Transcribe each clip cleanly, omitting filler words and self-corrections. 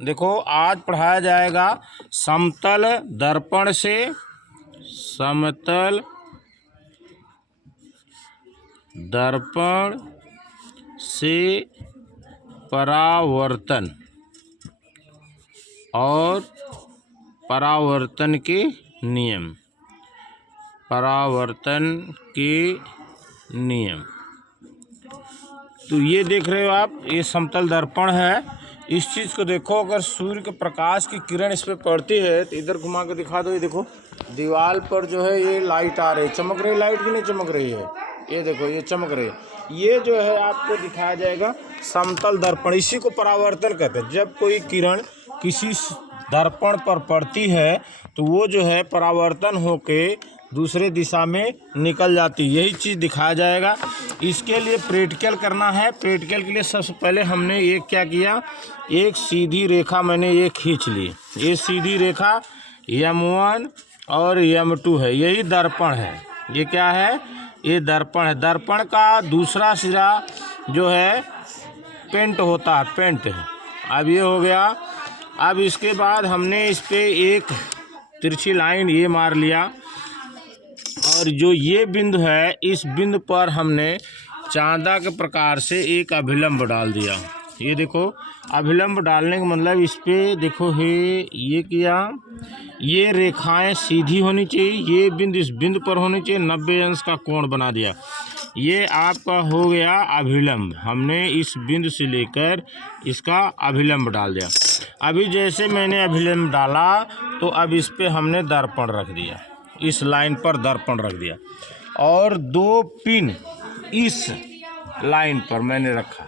देखो आज पढ़ाया जाएगा समतल दर्पण से परावर्तन और परावर्तन के नियम। तो ये देख रहे हो आप, ये समतल दर्पण है। इस चीज़ को देखो, अगर सूर्य के प्रकाश की किरण इस पर पड़ती है तो इधर घुमा के दिखा दो। ये देखो दीवार पर जो है ये लाइट आ रही, चमक रही लाइट की नहीं चमक रही है, ये देखो ये चमक रही है। ये जो है आपको दिखाया जाएगा समतल दर्पण, इसी को परावर्तन कहते हैं। जब कोई किरण किसी दर्पण पर पड़ती है तो वो जो है परावर्तन होके दूसरे दिशा में निकल जाती, यही चीज़ दिखाया जाएगा। इसके लिए प्रैक्टिकल करना है। प्रैक्टिकल के लिए सबसे पहले हमने ये क्या किया, एक सीधी रेखा मैंने ये खींच ली। ये सीधी रेखा M1 और M2 है, यही दर्पण है। ये क्या है, ये दर्पण है। दर्पण का दूसरा सिरा जो है पेंट होता है, पेंट। अब ये हो गया। अब इसके बाद हमने इस पे एक तिरछी लाइन ये मार लिया, और जो ये बिंदु है इस बिंदु पर हमने चांदा के प्रकार से एक अभिलंब डाल दिया। ये देखो अभिलंब डालने का मतलब इस पे देखो है ये किया, ये रेखाएं सीधी होनी चाहिए, ये बिंदु इस बिंदु पर होनी चाहिए, 90 अंश का कोण बना दिया। ये आपका हो गया अभिलंब। हमने इस बिंदु से लेकर इसका अभिलंब डाल दिया। अभी जैसे मैंने अभिलंब डाला तो अब इस पे हमने दर्पण रख दिया, इस लाइन पर दर्पण रख दिया, और 2 पिन इस लाइन पर मैंने रखा,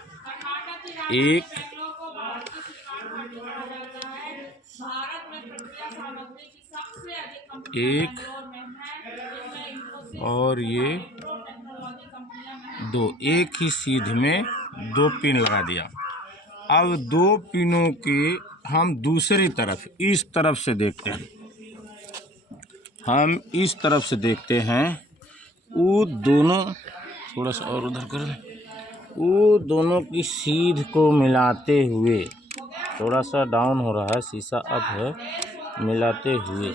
एक और ये 2, एक ही सीध में 2 पिन लगा दिया। अब 2 पिनों के हम दूसरी तरफ इस तरफ से देखते हैं, हम इस तरफ से देखते हैं। वो दोनों थोड़ा सा और उधर कर, वो दोनों की सीध को मिलाते हुए, थोड़ा सा डाउन हो रहा है, शीशा अप है, मिलाते हुए,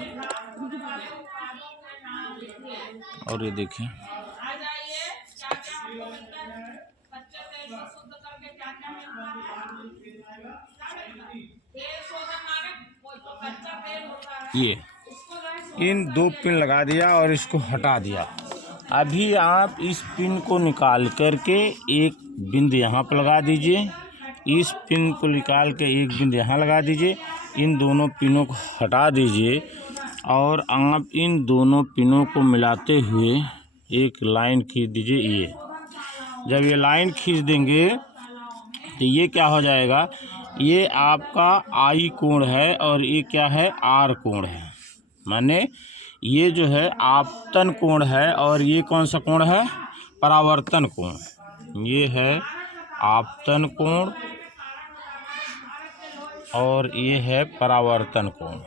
और ये देखें ये इन 2 पिन लगा दिया और इसको हटा दिया। अभी आप इस पिन को निकाल करके एक बिंदु यहाँ पर लगा दीजिए, इस पिन को निकाल के एक बिंदु यहाँ लगा दीजिए, इन दोनों पिनों को हटा दीजिए, और आप इन दोनों पिनों को मिलाते हुए एक लाइन खींच दीजिए। ये जब ये लाइन खींच देंगे तो ये क्या हो जाएगा, ये आपका आई कोण है और ये क्या है, आर कोण है। माने ये जो है आपतन कोण है और ये कौन सा कोण है, परावर्तन कोण। ये है आपतन कोण और ये है परावर्तन कोण।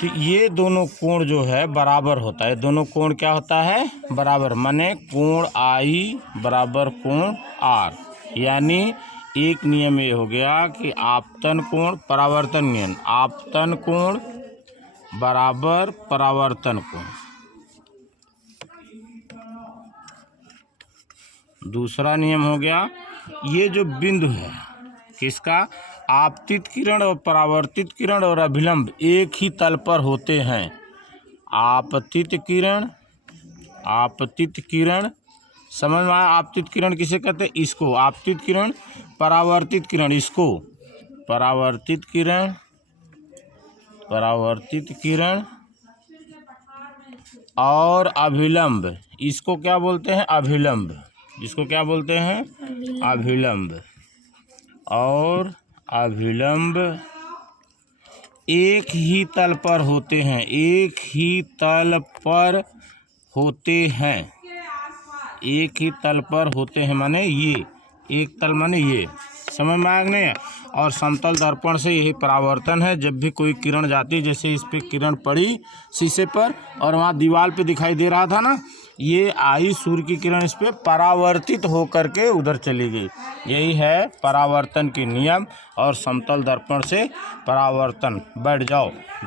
तो ये दोनों कोण जो है बराबर होता है, दोनों कोण क्या होता है, बराबर। माने कोण आई बराबर कोण आर, यानी एक नियम ये हो गया कि आपतन कोण परावर्तन नियम, आपतन कोण बराबर परावर्तन कोण। दूसरा नियम हो गया, ये जो बिंदु है किसका, आपतित किरण और परावर्तित किरण और अभिलंब एक ही तल पर होते हैं। आपतित किरण समझ में आया। आपतित किरण किसे कहते हैं, इसको आपतित किरण, परावर्तित किरण इसको परावर्तित किरण और अभिलंब इसको क्या बोलते हैं, अभिलंब। इसको क्या बोलते हैं, अभिलंब। और अभिलंब एक ही तल पर होते हैं, एक ही तल पर होते हैं, एक ही तल पर होते हैं। माने ये एक तल माने ये, समझ में आया नहीं। और समतल दर्पण से यही परावर्तन है। जब भी कोई किरण जाती है, जैसे इस पे किरण पड़ी शीशे पर और वहाँ दीवार पे दिखाई दे रहा था ना, ये आई सूर्य की किरण इस पे परावर्तित होकर के उधर चली गई। यही है परावर्तन के नियम और समतल दर्पण से परावर्तन। बैठ जाओ।